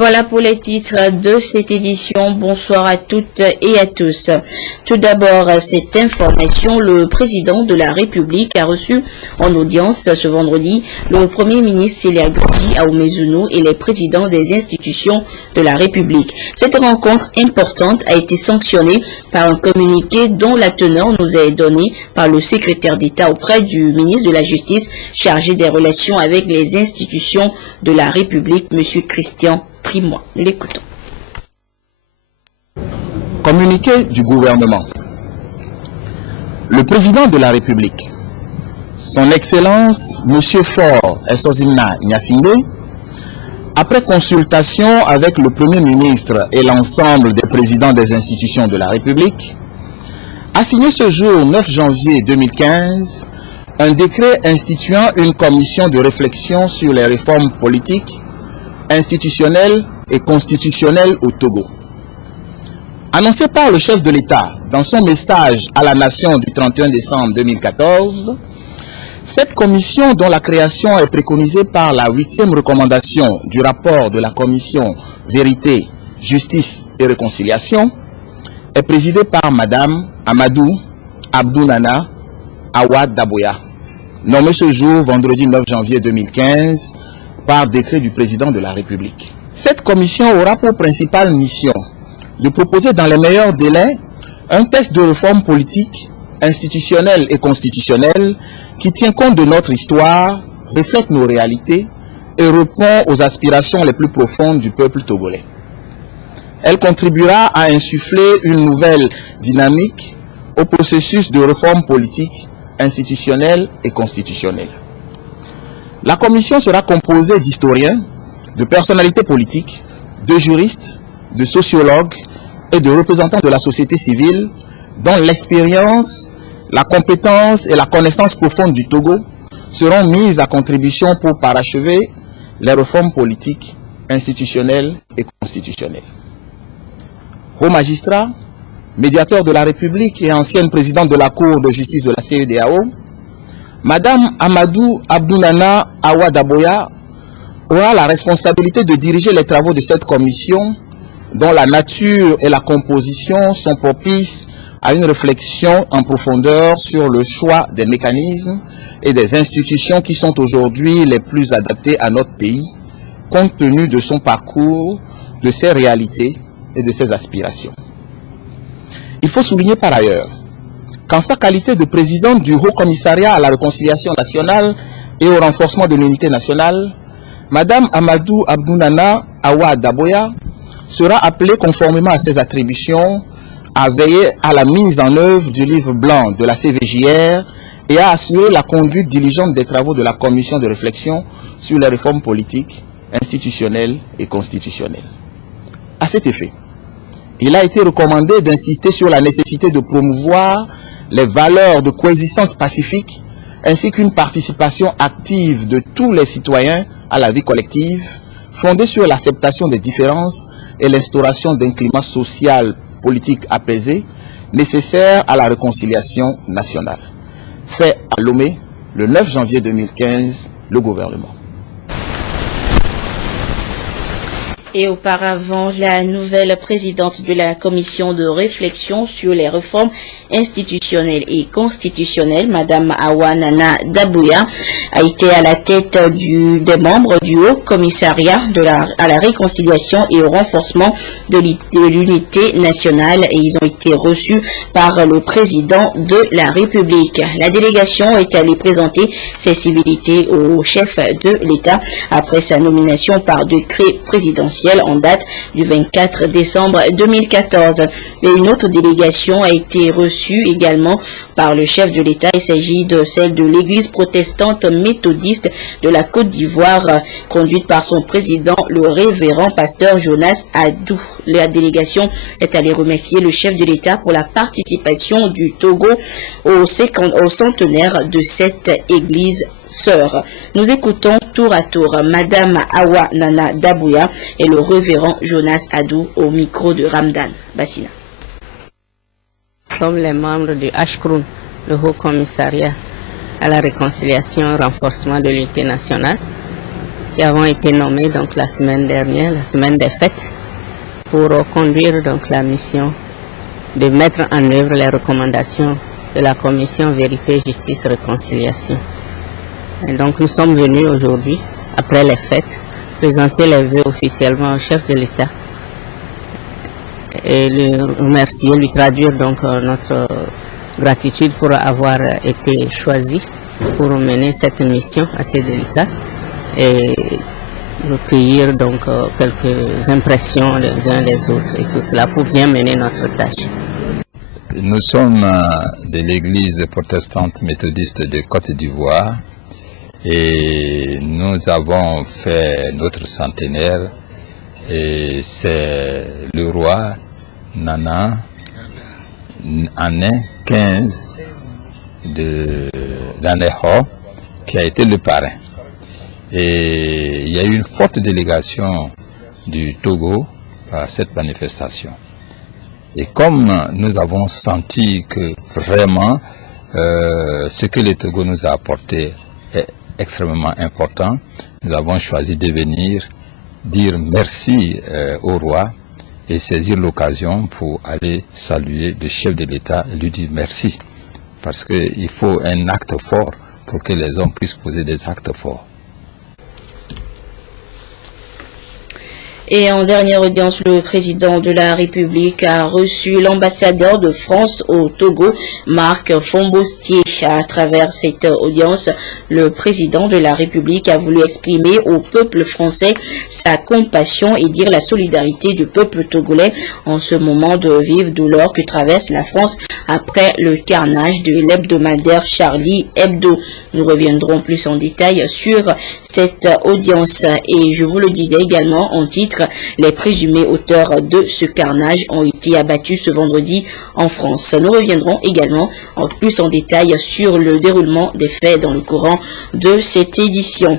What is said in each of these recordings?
Voilà pour les titres de cette édition. Bonsoir à toutes et à tous. Tout d'abord, cette information, le président de la République a reçu en audience ce vendredi le Premier ministre Célia Godi Aoumezuno et les présidents des institutions de la République. Cette rencontre importante a été sanctionnée par un communiqué dont la teneur nous est donnée par le secrétaire d'État auprès du ministre de la Justice chargé des relations avec les institutions de la République, M. Christian Trimois. Nous l'écoutons. Communiqué du gouvernement. Le président de la République, son Excellence M. Faure Essozimna Nyasingbe, après consultation avec le Premier ministre et l'ensemble des présidents des institutions de la République, a signé ce jour 9 janvier 2015 un décret instituant une commission de réflexion sur les réformes politiques, institutionnelles et constitutionnelles au Togo. Annoncé par le chef de l'État dans son message à la nation du 31 décembre 2014, cette commission, dont la création est préconisée par la 8e recommandation du rapport de la commission Vérité, Justice et Réconciliation, est présidée par Madame Amadou Abdounana Awa Daboya, nommée ce jour, vendredi 9 janvier 2015, par décret du président de la République. Cette commission aura pour principale mission de proposer dans les meilleurs délais un texte de réforme politique, institutionnelle et constitutionnelle qui tient compte de notre histoire, reflète nos réalités et répond aux aspirations les plus profondes du peuple togolais. Elle contribuera à insuffler une nouvelle dynamique au processus de réforme politique, institutionnelle et constitutionnelle. La commission sera composée d'historiens, de personnalités politiques, de juristes, de sociologues et de représentants de la société civile dont l'expérience, la compétence et la connaissance profonde du Togo seront mises à contribution pour parachever les réformes politiques, institutionnelles et constitutionnelles. Haut magistrat, médiateur de la République et ancienne présidente de la Cour de justice de la CEDEAO, Madame Amadou Abdounana Awa Daboya aura la responsabilité de diriger les travaux de cette commission dont la nature et la composition sont propices à une réflexion en profondeur sur le choix des mécanismes et des institutions qui sont aujourd'hui les plus adaptés à notre pays, compte tenu de son parcours, de ses réalités et de ses aspirations. Il faut souligner par ailleurs qu'en sa qualité de présidente du Haut Commissariat à la réconciliation nationale et au renforcement de l'unité nationale, Madame Amadou Abdounana Awa Daboya sera appelée conformément à ses attributions à veiller à la mise en œuvre du livre blanc de la CVJR et à assurer la conduite diligente des travaux de la commission de réflexion sur les réformes politiques, institutionnelles et constitutionnelles. À cet effet, il a été recommandé d'insister sur la nécessité de promouvoir les valeurs de coexistence pacifique ainsi qu'une participation active de tous les citoyens à la vie collective, fondée sur l'acceptation des différences et l'instauration d'un climat social politique apaisé, nécessaire à la réconciliation nationale. Fait à Lomé, le 9 janvier 2015, le gouvernement. Et auparavant, la nouvelle présidente de la commission de réflexion sur les réformes institutionnelles et constitutionnelles, Madame Awa Nana Daboya, a été à la tête des membres du Haut Commissariat à la réconciliation et au renforcement de l'unité nationale et ils ont été reçus par le président de la République. La délégation est allée présenter ses civilités au chef de l'État après sa nomination par décret présidentiel en date du 24 décembre 2014. Et une autre délégation a été reçue également par le chef de l'État. Il s'agit de celle de l'Église protestante méthodiste de la Côte d'Ivoire, conduite par son président, le révérend pasteur Jonas Adou. La délégation est allée remercier le chef de l'État pour la participation du Togo au centenaire de cette église sœur. Nous écoutons tour à tour Madame Awa Nana Daboya et le révérend Jonas Adou au micro de Ramdan Bassina. Nous sommes les membres du HCRUN, le Haut Commissariat à la réconciliation et au renforcement de l'unité nationale. qui avons été nommés donc la semaine dernière, la semaine des fêtes, pour conduire donc la mission de mettre en œuvre les recommandations de la commission Vérité, Justice, Réconciliation. Et donc nous sommes venus aujourd'hui, après les fêtes, présenter les vœux officiellement au chef de l'État et le remercier, lui traduire donc notre gratitude pour avoir été choisi pour mener cette mission assez délicate et recueillir donc quelques impressions les uns des autres et tout cela pour bien mener notre tâche. Nous sommes de l'église protestante méthodiste de Côte d'Ivoire et nous avons fait notre centenaire et c'est le roi Nana année 15 d'Aného qui a été le parrain. Et il y a eu une forte délégation du Togo à cette manifestation. Et comme nous avons senti que vraiment ce que le Togo nous a apporté est extrêmement important, nous avons choisi de venir dire merci au roi et saisir l'occasion pour aller saluer le chef de l'État et lui dire merci. Parce qu'il faut un acte fort pour que les hommes puissent poser des actes forts. Et en dernière audience, le président de la République a reçu l'ambassadeur de France au Togo, Marc Fombostier. À travers cette audience, le président de la République a voulu exprimer au peuple français sa compassion et dire la solidarité du peuple togolais en ce moment de vive douleur que traverse la France après le carnage de l'hebdomadaire Charlie Hebdo. Nous reviendrons plus en détail sur cette audience et je vous le disais également en titre, les présumés auteurs de ce carnage ont été abattus ce vendredi en France. Nous reviendrons également plus en détail sur le déroulement des faits dans le courant de cette édition.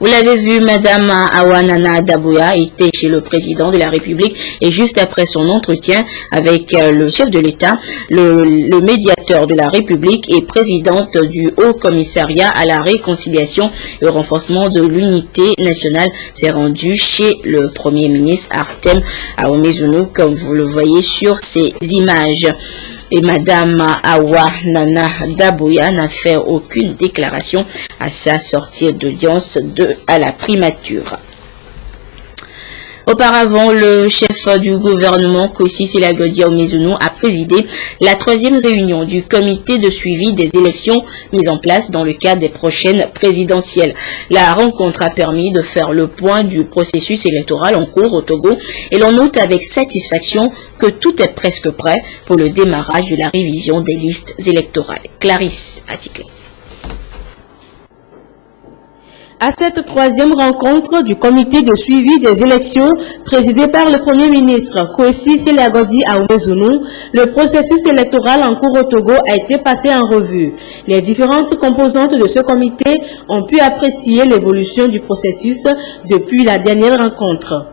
Vous l'avez vu, Madame Awa Nana Dabuya était chez le président de la République et juste après son entretien avec le chef de l'État, le médiateur de la République et présidente du Haut Commissariat à la réconciliation et au renforcement de l'unité nationale s'est rendu chez le Premier ministre Artem Ahomezounou, comme vous le voyez sur ces images. Et Madame Awa Nana Dabuya n'a fait aucune déclaration à sa sortie d'audience à la primature. Auparavant, le chef du gouvernement, Kwesi Selagodi Ahomezounou, a présidé la 3e réunion du comité de suivi des élections mises en place dans le cadre des prochaines présidentielles. La rencontre a permis de faire le point du processus électoral en cours au Togo et l'on note avec satisfaction que tout est presque prêt pour le démarrage de la révision des listes électorales. Clarisse Atiké. À cette 3e rencontre du comité de suivi des élections présidée par le Premier ministre Kwesi Selagodi Ahomezounou, le processus électoral en cours au Togo a été passé en revue. Les différentes composantes de ce comité ont pu apprécier l'évolution du processus depuis la dernière rencontre.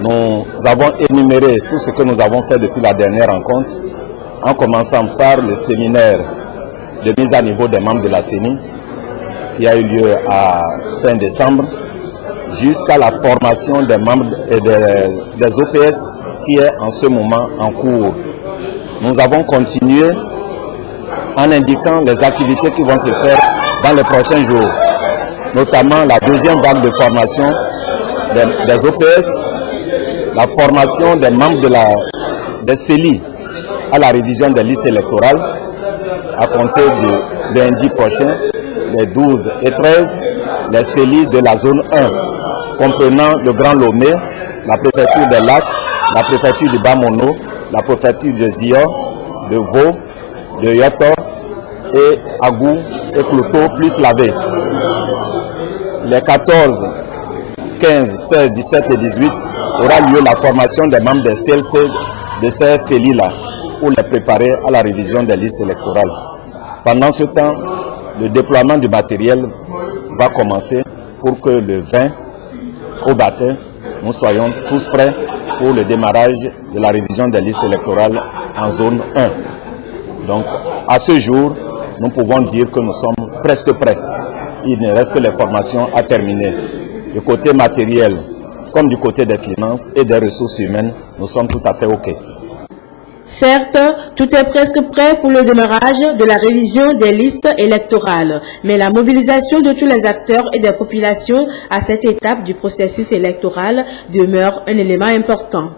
Nous avons énuméré tout ce que nous avons fait depuis la dernière rencontre, en commençant par le séminaire de mise à niveau des membres de la CENI, qui a eu lieu à fin décembre, jusqu'à la formation des membres et des OPS qui est en ce moment en cours. Nous avons continué en indiquant les activités qui vont se faire dans les prochains jours, notamment la 2e vague de formation des OPS, la formation des membres des CELI à la révision des listes électorales à compter de lundi prochain, les 12 et 13, les CELI de la zone 1, comprenant le Grand Lomé, la préfecture des Lacs, la préfecture du Bamono, la préfecture de Zior, de Vaud, de Yotor et Agou et Clouto, plus Lavé. Les 14, 15, 16, 17 et 18 aura lieu la formation des membres des CLC de ces CELI-là pour les préparer à la révision des listes électorales. Pendant ce temps, le déploiement du matériel va commencer pour que le 20 au matin, nous soyons tous prêts pour le démarrage de la révision des listes électorales en zone 1. Donc, à ce jour, nous pouvons dire que nous sommes presque prêts. il ne reste que les formations à terminer. Du côté matériel, comme du côté des finances et des ressources humaines, nous sommes tout à fait OK. Certes, tout est presque prêt pour le démarrage de la révision des listes électorales, mais la mobilisation de tous les acteurs et des populations à cette étape du processus électoral demeure un élément important.